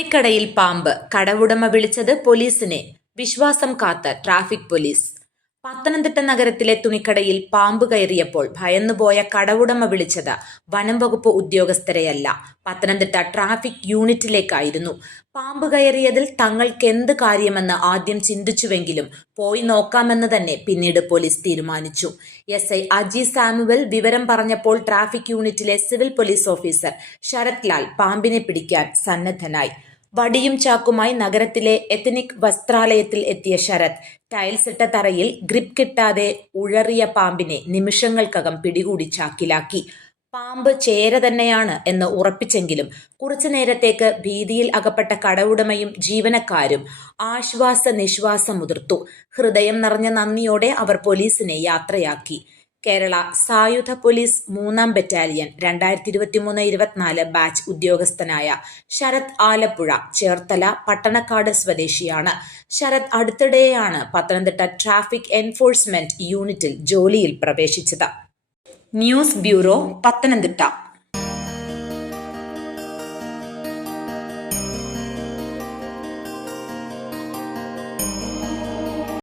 തുണിക്കടയിൽ പാമ്പ്. കടവുടമ വിളിച്ചത് പോലീസിനെ. വിശ്വാസം കാത്ത ട്രാഫിക് പോലീസ്. പത്തനംതിട്ട നഗരത്തിലെ തുണിക്കടയിൽ പാമ്പ് കയറിയപ്പോൾ ഭയന്നുപോയ കടവുടമ വിളിച്ചത് വനം വകുപ്പ് ഉദ്യോഗസ്ഥരെയല്ല. പത്തനംതിട്ട ട്രാഫിക് യൂണിറ്റിലേക്കായിരുന്നു. പാമ്പ് കയറിയതിൽ തങ്ങൾക്ക് എന്ത് കാര്യമെന്ന് ആദ്യം ചിന്തിച്ചുവെങ്കിലും പോയി നോക്കാമെന്ന് തന്നെ പിന്നീട് പോലീസ് തീരുമാനിച്ചു. എസ് ഐ അജി സാമുവൽ വിവരം പറഞ്ഞപ്പോൾ ട്രാഫിക് യൂണിറ്റിലെ civil police officer Sarath Lal പാമ്പിനെ പിടിക്കാൻ സന്നദ്ധനായി. വടിയും ചാക്കുമായി നഗരത്തിലെ എത്തനിക് വസ്ത്രാലയത്തിൽ എത്തിയ ശരത് ടൈൽസ് ഇട്ട തറയിൽ ഗ്രിപ്പ് കിട്ടാതെ ഉഴറിയ പാമ്പിനെ നിമിഷങ്ങൾക്കകം പിടികൂടി ചാക്കിലാക്കി. പാമ്പ് ചേര തന്നെയാണ് എന്ന് ഉറപ്പിച്ചെങ്കിലും കുറച്ചു നേരത്തേക്ക് ഭീതിയിൽ അകപ്പെട്ട കടവുടമയും ജീവനക്കാരും ആശ്വാസ നിശ്വാസം മുതിർത്തു ഹൃദയം നിറഞ്ഞ നന്ദിയോടെ അവർ പോലീസിനെ യാത്രയാക്കി. കേരള സായുധ പോലീസ് മൂന്നാം ബറ്റാലിയൻ രണ്ടായിരത്തി ഇരുപത്തിമൂന്ന് ഇരുപത്തിനാല് ബാച്ച് ഉദ്യോഗസ്ഥനായ ശരത് ആലപ്പുഴ ചേർത്തല പട്ടണക്കാട് സ്വദേശിയാണ്. ശരത് അടുത്തിടെയാണ് പത്തനംതിട്ട ട്രാഫിക് എൻഫോഴ്സ്മെന്റ് യൂണിറ്റിൽ ജോലിയിൽ പ്രവേശിച്ചത്. News bureau Pathanamthitta.